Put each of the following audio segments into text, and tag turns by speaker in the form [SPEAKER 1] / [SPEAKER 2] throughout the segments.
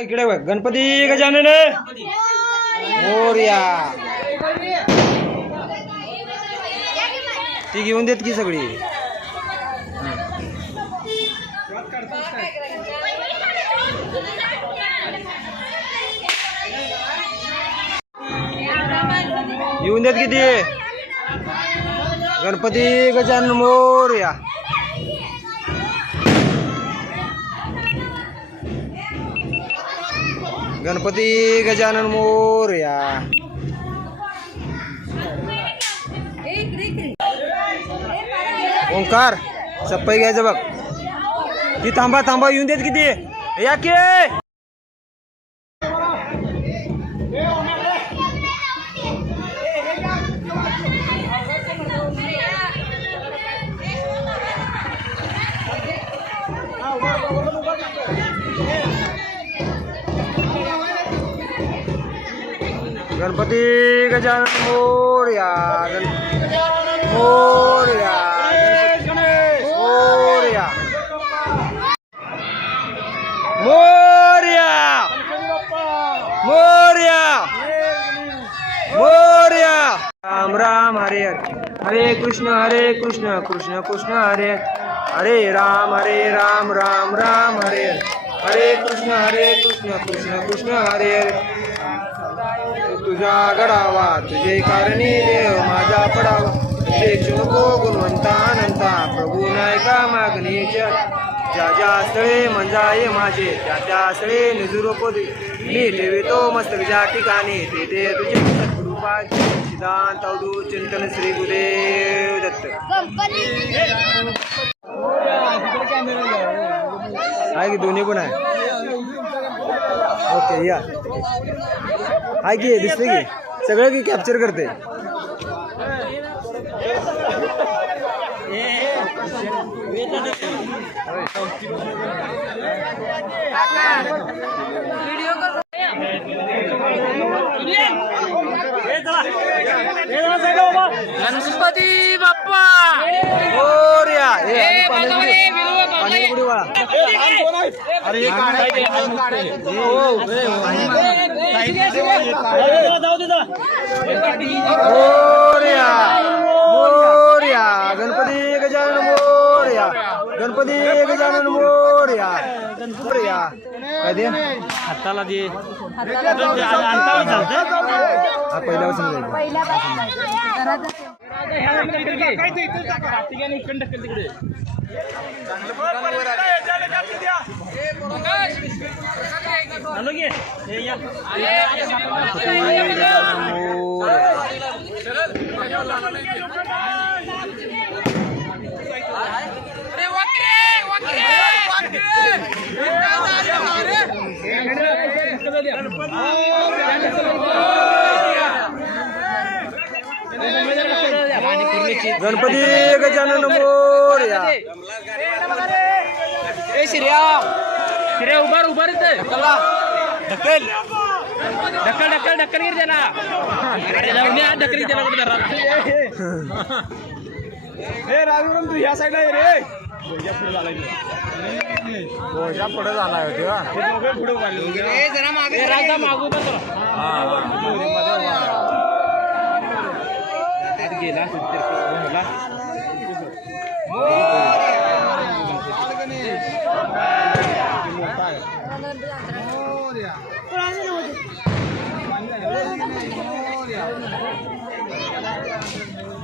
[SPEAKER 1] इकडे बघ गणपती गजानन. मोरया. ती घेऊन देत की सगळी? येऊन देत किती गणपती गजानन मोरया. गणपती गजानन मोरया. ओंकार चप्पई घ्यायचं बघ. ती थांबा थांबा येऊन देत किती? या की! गणपती गजानन मोरिया मोरया मोरया मोरया मोरया मोरया। राम राम, हरे हरे हरे कृष्ण हरे कृष्ण कृष्ण कृष्ण, हरे हरे राम हरे राम राम राम, हरे हरे कृष्ण हरे कृष्ण कृष्ण कृष्ण हरे हरे। तुझा गडावा तुझे कारणी देव माझा पडावा. देखू नको गुणवंता अनंता प्रभू नायका मागणीच्या ज्या ज्या स्थळे मंजाये माझे त्या त्या स्थळे निजुरूप मी ठेवितो मस्तक ज्या ठिकाणी ते ते तुझे सिद्धांत अवधूत चिंतन श्री गुरुदेव दत्त. आहे की दोन्ही पण आहे? ओके या आहे की दिसते की? सगळं की कॅप्चर करते.
[SPEAKER 2] गणपती बाप्पा
[SPEAKER 1] मोरया ए, आणि पाण्याची पुडी- पाण्याची पुडी वाळा. अरे हे काढ. हे, हो, हे, मोरया मोरया गणपती गजानन मोरया गणपती गजानन मोरया मोरया काय दे
[SPEAKER 2] हाताला दे
[SPEAKER 1] हा पहिल्यावर समजायचं गणपती गजानन मोरया।
[SPEAKER 2] ए शिर्या शिर्या उभार उभार ढकल. ढकल ढकल ढकल गिर त्याला द्या ढकल त्याला कुठे धरा
[SPEAKER 1] हे राजवरून तू ह्या साईडला ये रे. पुढे झाला पुढे
[SPEAKER 2] जरा मागे राजा मागू का गेला गेला या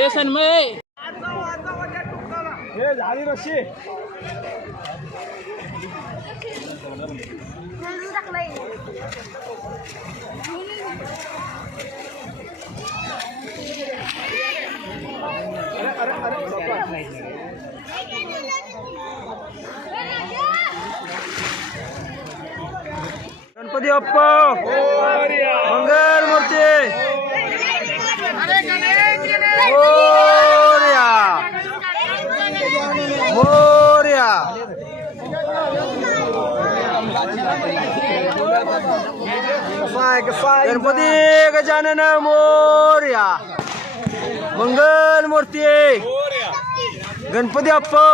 [SPEAKER 2] ए सन्मय
[SPEAKER 1] हे झाली रशी गणपती अप्पा मंगल मूर्ती मोर्या मोर्या गणपती गजानन मोर्या. मंगल मूर्ती गणपती बाप्पा.